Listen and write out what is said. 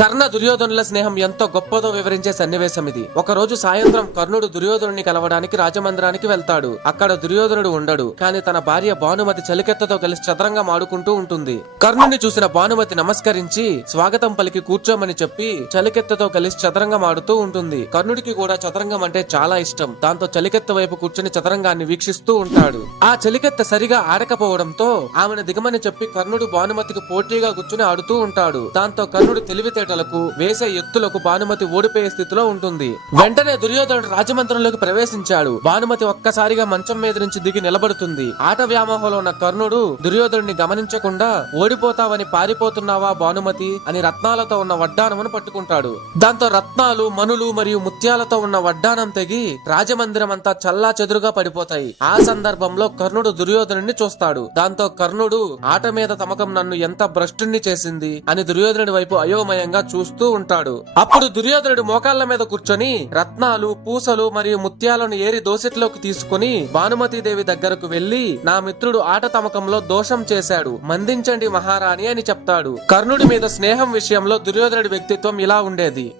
కర్ణ దుర్యోధనుల స్నేహం ఎంతో గొప్పదో వివరించే సన్నివేశం ఇది. ఒకరోజు సాయంత్రం కర్ణుడు దుర్యోధనుని కలవడానికి రాజమందిరానికి వెళ్తాడు. అక్కడ దుర్యోధనుడు ఉండడు కానీ తన భార్య భానుమతి చలికెత్తతో కలిసి చదరంగం ఆడుకుంటూ ఉంటుంది. కర్ణుని చూసిన భానుమతి నమస్కరించి స్వాగతం పలికి కూర్చోమని చెప్పి చలికెత్తతో కలిసి చదరంగం ఆడుతూ ఉంటుంది. కర్ణుడికి కూడా చదరంగం అంటే చాలా ఇష్టం. దాంతో చలికెత్త వైపు కూర్చుని చదరంగాన్ని వీక్షిస్తూ ఉంటాడు. ఆ చలికెత్త సరిగా ఆడకపోవడంతో ఆమెను దిగమని చెప్పి కర్ణుడు భానుమతికి పోటీగా కూర్చుని ఆడుతూ ఉంటాడు. దాంతో కర్ణుడు తెలివితేటలకు వేసే ఎత్తులకు భానుమతి ఓడిపోయే స్థితిలో ఉంటుంది. వెంటనే దుర్యోధనుడు రాజమంత్రంలోకి ప్రవేశించాడు. భానుమతి ఒక్కసారిగా మంచం మీద నుంచి దిగి నిలబడుతుంది. ఆట వ్యామోహంలో ఉన్న కర్ణుడు దుర్యోధనుడిని గమనించకుండా ఓడిపోతావని పారిపోతున్నావా భానుమతి? అని రత్నాలతో ఉన్న వడ్డానమును పట్టుకుంటాడు. దాంతో రత్నాలు మనులు మరియు ముత్యాలతో ఉన్న వడ్డానం తెగి రాజమందిరం అంతా చల్లా చెదురుగా పడిపోతాయి. ఆ సందర్భంలో కర్ణుడు దుర్యోధనుడిని చూస్తాడు. దాంతో కర్ణుడు ఆట మీద తమకం నన్ను ఎంత భ్రష్టుణ్ణి చేసింది? అని దుర్యోధనుడి వైపు అయోమయంగా చూస్తూ ఉంటాడు. అప్పుడు దుర్యోధనుడు మోకాళ్ళ మీద కూర్చొని రత్నాలు పూసలు మరియు ముత్యాలను ఏరి దోసిట్లోకి తీసుకుని భానుమతీదేవి దగ్గరకు వెళ్ళి నా మిత్రుడు ఆట తమకంలో దోషం చేశాడు. మందించండి మహారాణి అని చెప్తాడు. కర్ణుడి మీద స్నేహం విషయంలో దుర్యోధనుడి వ్యక్తిత్వం ఇలా ఉండేది.